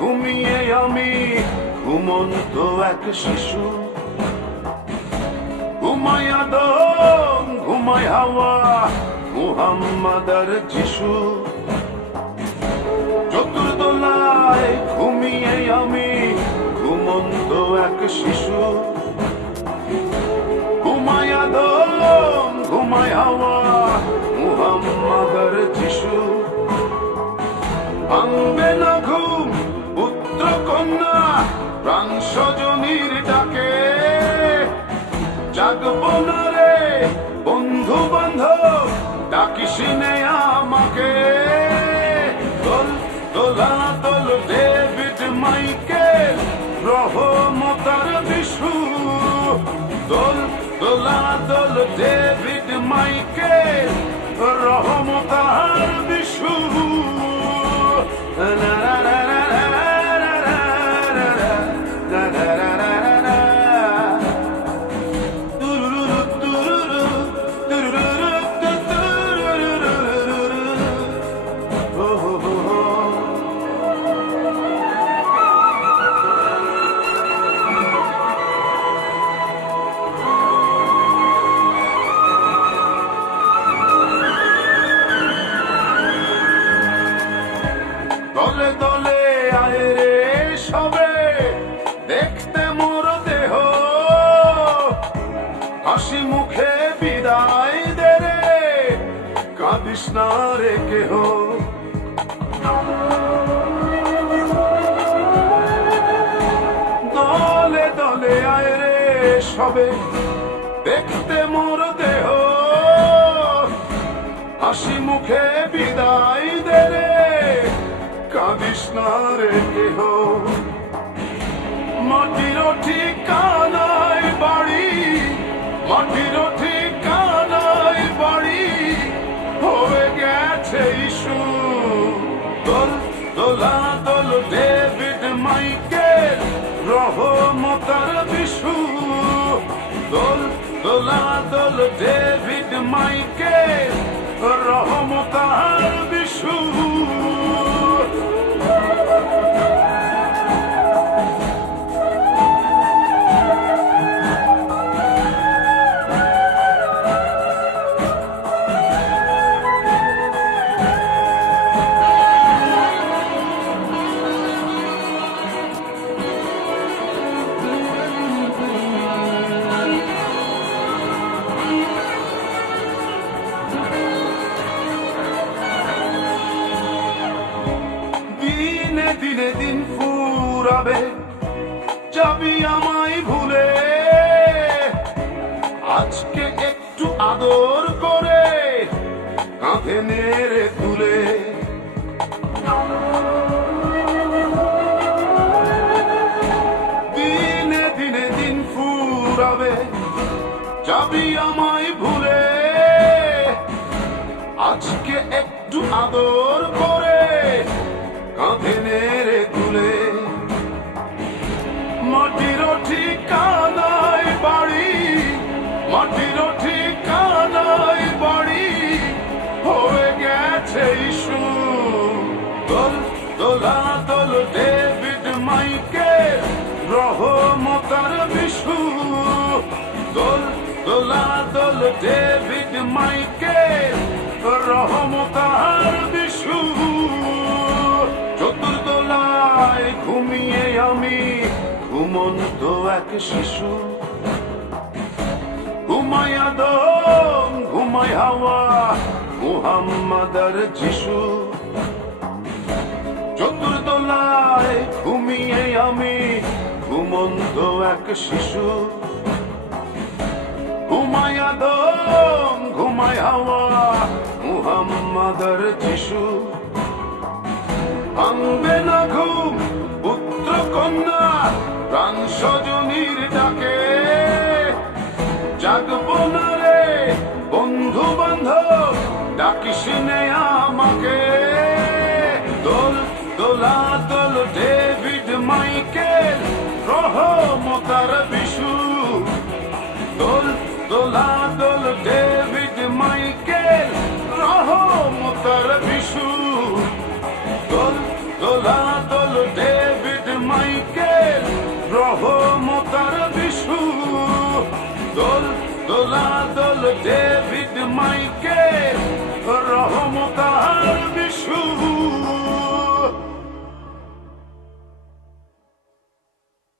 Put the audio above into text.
ঘুমিয়ে আমি ঘুমন্ত এক শিশু, ঘুমায় আদম ঘুমায় হাওয়া মুহাম্মদ আর যিশু। চতুর্দোলায় ঘুমিয়ে আমি ঘুমন্ত এক শিশু, ঘুমায় আদম ঘুমায় হাওয়া মুহাম্মদ আর যিশু। ভাঙবে না ঘুম পুত্র কন্যা প্রাণ স্বজনীর ডাকে, জাগবো না রে বন্ধু বান্ধব ডাকিস নে আমাকে। দোল দোলা দোল ডেভিড মাইকেল রহমতার বিশু, দোল দোলা দোল ডেভিড মাইকেল রহমতার বিশু। দলে দলে আয় রে সবে দেখতে মোর দেহ, হাসি মুখে বিদায় দে রে কাঁদিস না রে কেহ। দলে দলে আয় রে সবে দেখতে মোর দেহ, হাসি মুখে বিদায় দে রে কাঁদিস না রে কেহ। মাটির ঠিকানায় বাড়ি, মাটির ঠিকানায় বাড়ি হয়ে গেছে ইস্যু। দোল দোলা দোল ডেভিড মাইকেল রহমতার বিশু, দোল দোলা দোল ডেভিড মাইকেল রহমতার বিশু। দিনে দিন ফুরাবে যাবি আমায় ভুলে, আজকে একটু আদর করে কাঁধে নেড়ে তুলে। দিনে দিনে দিন ফুরাবে যাবি আমায় ভুলে, আজকে একটু আদর করে কাঁধে নেড়ে তুলে। মাটির ঠিকানায় বাড়ি, মাটির ঠিকানায় বাড়ি হয়ে গেছে ইস্যু। দোল দোলা দোল ডেভিড মাইকেল রহমতার বিশু, দোল দোলা দোল ডেভিড মাইকেল রহমতার বিশু। চতুর্দোলায় ঘুমিয়ে আমি ঘুমন্ত এক শিশু, ঘুমায় আদম ঘুমায় হাওয়া মুহাম্মদ আর যিশু। চতুর্দোলায় ঘুমিয়ে আমি ঘুমন্ত এক শিশু, ঘুমায় আদম ঘুমায় হাওয়া মুহাম্মদ আর যিশু। ভাঙবে না ঘুম পুত্র কন্যা প্রাণ স্বজনীর ডাকে, জাগবো না দিস নে আমাকে দোল দোলা দোল ডেভিড মাইকেল রহমতার বিশু দোল দোলা দোল ডেভিড মাইকেল রহমতার বিশু দোল দোলা দোল ডেভিড মাইকেল রহমতার বিশু দোল দোলা দোল ডেভিড মাইকেল রহমতার বিশু